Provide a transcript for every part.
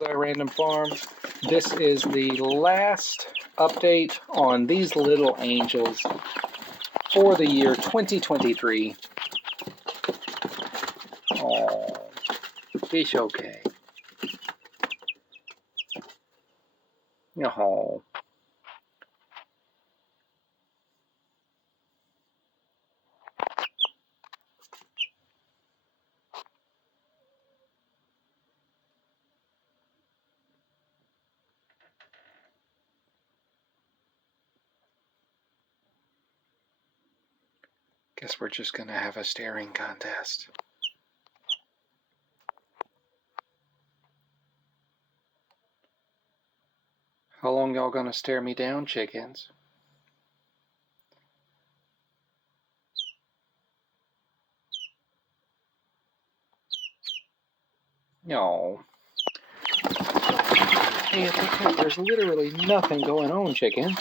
Random Farm. This is the last update on these little angels for the year 2023. Oh, it's okay. Oh. Guess we're just gonna have a staring contest. How long y'all gonna stare me down, chickens? No. Hey, it's okay. There's literally nothing going on, chicken.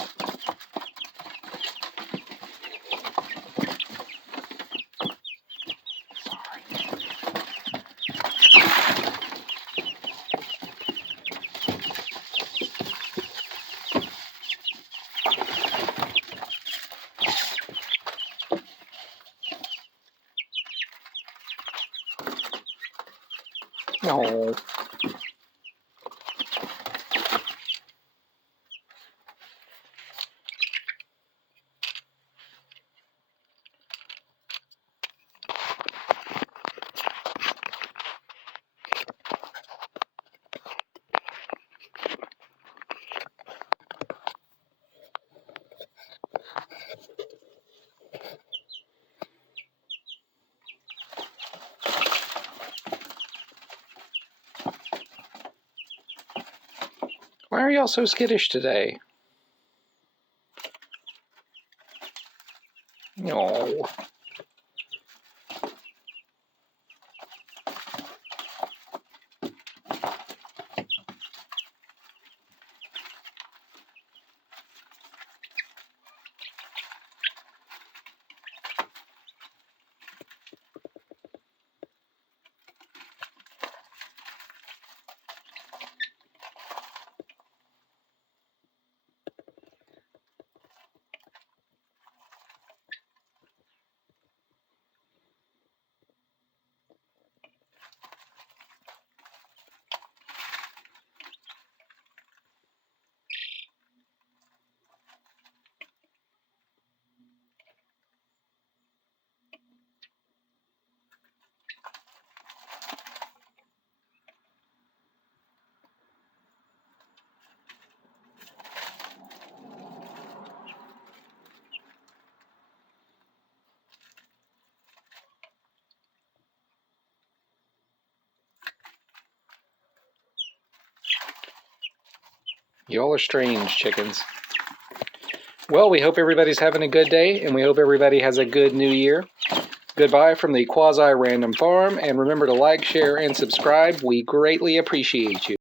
No. Why are y'all so skittish today? No. Y'all are strange, chickens. Well, we hope everybody's having a good day, and we hope everybody has a good new year. Goodbye from the Quasi Random Farm, and remember to like, share, and subscribe. We greatly appreciate you.